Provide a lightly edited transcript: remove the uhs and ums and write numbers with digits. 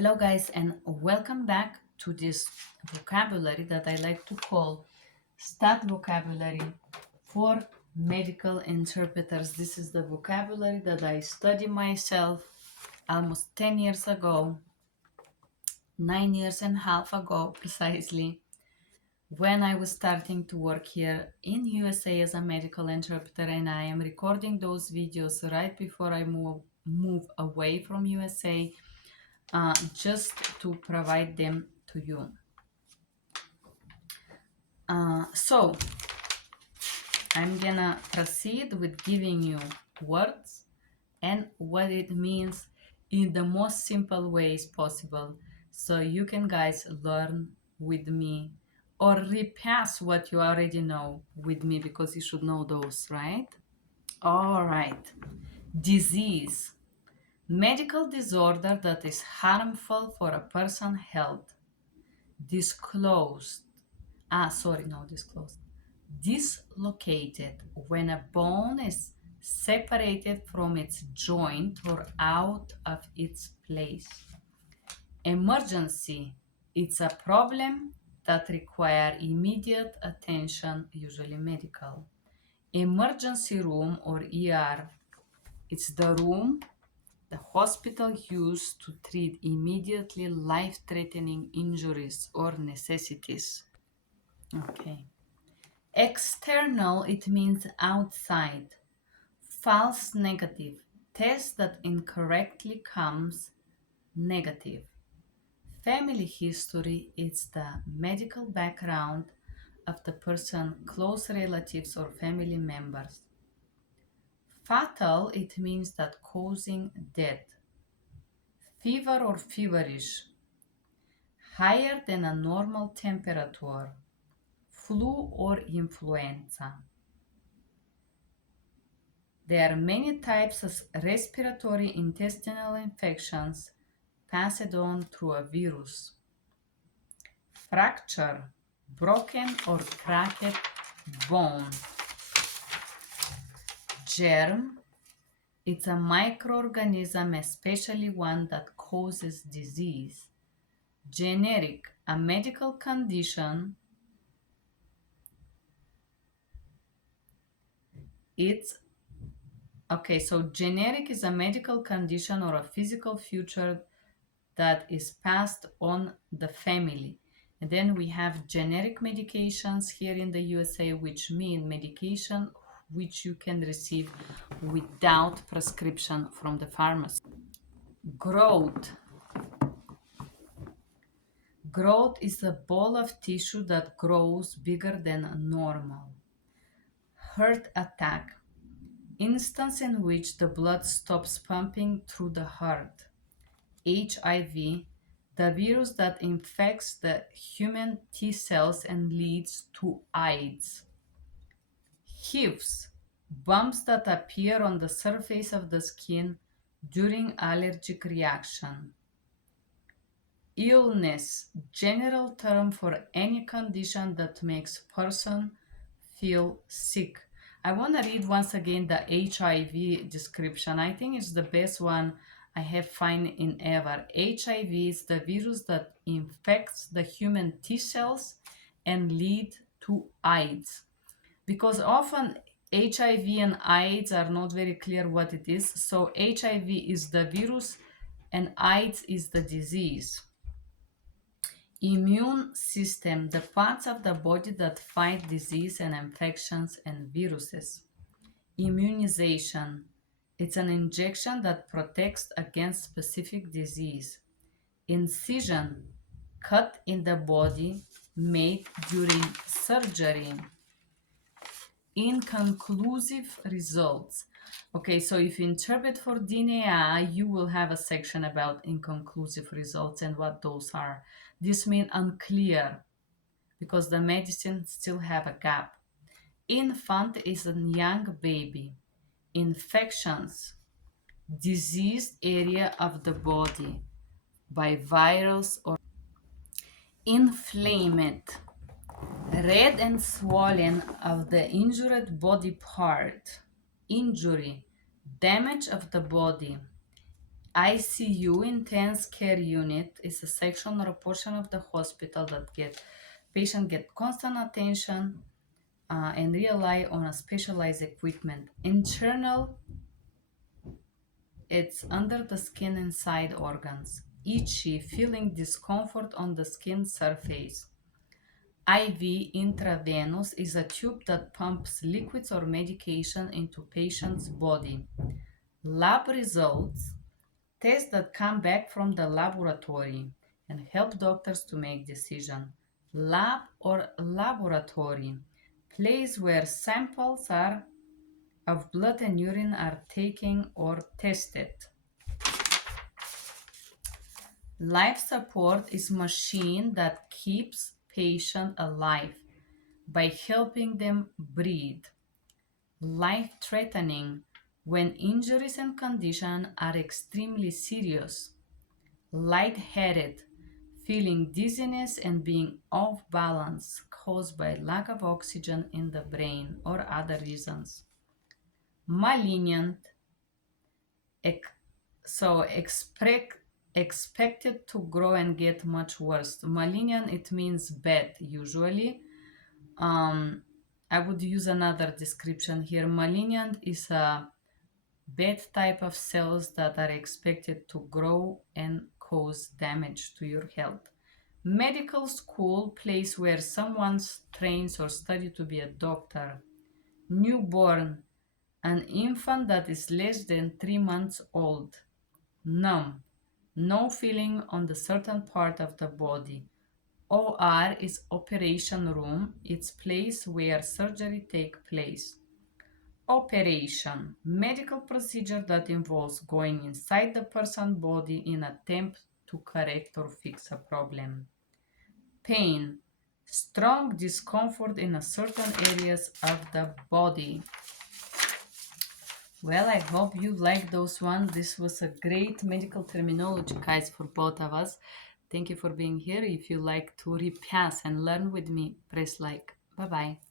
Hello guys, and welcome back to this vocabulary that I like to call stat vocabulary for medical interpreters. This is the vocabulary that I studied myself almost 10 years ago, 9 years and a half ago precisely, when I was starting to work here in USA as a medical interpreter, and I am recording those videos right before I move away from USA, just to provide them to you. So I'm gonna proceed with giving you words and what it means in the most simple ways possible, so you can guys learn with me or repass what you already know with me, because you should know those, right? All right. Disease: medical disorder that is harmful for a person's health. Disclosed. Disclosed. Dislocated: when a bone is separated from its joint or out of its place. Emergency: it's a problem that requires immediate attention, usually medical. Emergency room or ER: it's the room the hospital used to treat immediately life-threatening injuries or necessities. Okay. External, it means outside. False negative: test that incorrectly comes negative. Family history: it's the medical background of the person, close relatives or family members. Fatal, it means that causing death. Fever or feverish: higher than a normal temperature. Flu or influenza. There are many types of respiratory intestinal infections passed on through a virus. Fracture: broken or cracked bone. Germ: it's a microorganism, especially one that causes disease. Generic: a medical condition. So generic is a medical condition or a physical feature that is passed on the family. And then we have generic medications here in the USA, which mean medication which you can receive without prescription from the pharmacy. Growth. Growth is a ball of tissue that grows bigger than normal. Heart attack: instance in which the blood stops pumping through the heart. HIV: the virus that infects the human T cells and leads to AIDS. HIVs: bumps that appear on the surface of the skin during allergic reaction. Illness: general term for any condition that makes person feel sick. I want to read once again the HIV description. I think it's the best one I have found in ever. HIV is the virus that infects the human T cells and lead to AIDS. Because often HIV and AIDS are not very clear what it is. So HIV is the virus and AIDS is the disease. Immune system: the parts of the body that fight disease and infections and viruses. Immunization: it's an injection that protects against specific disease. Incision: cut in the body made during surgery. Inconclusive results. Okay, so if you interpret for DNA, you will have a section about inconclusive results and what those are. This means unclear, because the medicine still have a gap. Infant is a young baby. Infections: diseased area of the body by virus or inflamed. Red and swollen of the injured body part. Injury: damage of the body. ICU, intense care unit, is a section or a portion of the hospital that patient get constant attention and rely on a specialized equipment. Internal, it's under the skin inside organs, itchy, feeling discomfort on the skin surface. IV, intravenous, is a tube that pumps liquids or medication into patient's body. Lab results, tests that come back from the laboratory and help doctors to make decisions. Lab or laboratory, place where samples are of blood and urine are taken or tested. Life support is machine that keeps patient alive by helping them breathe. Life threatening when injuries and conditions are extremely serious. Lightheaded, feeling dizziness and being off balance caused by lack of oxygen in the brain or other reasons. Malignant, ex- so expected to grow and get much worse. Malignant, it means bad usually. Um, I would use another description here. Malignant is a bad type of cells that are expected to grow and cause damage to your health. Medical school, place where someone trains or studies to be a doctor. Newborn, an infant that is less than 3 months old. Numb, no feeling on the certain part of the body. OR is operation room, it's place where surgery take place. Operation, medical procedure that involves going inside the person's body in attempt to correct or fix a problem. Pain, strong discomfort in a certain areas of the body. Well, I hope you like those ones. This was a great medical terminology, guys, for both of us. Thank you for being here. If you like to repass and learn with me, press like. Bye bye.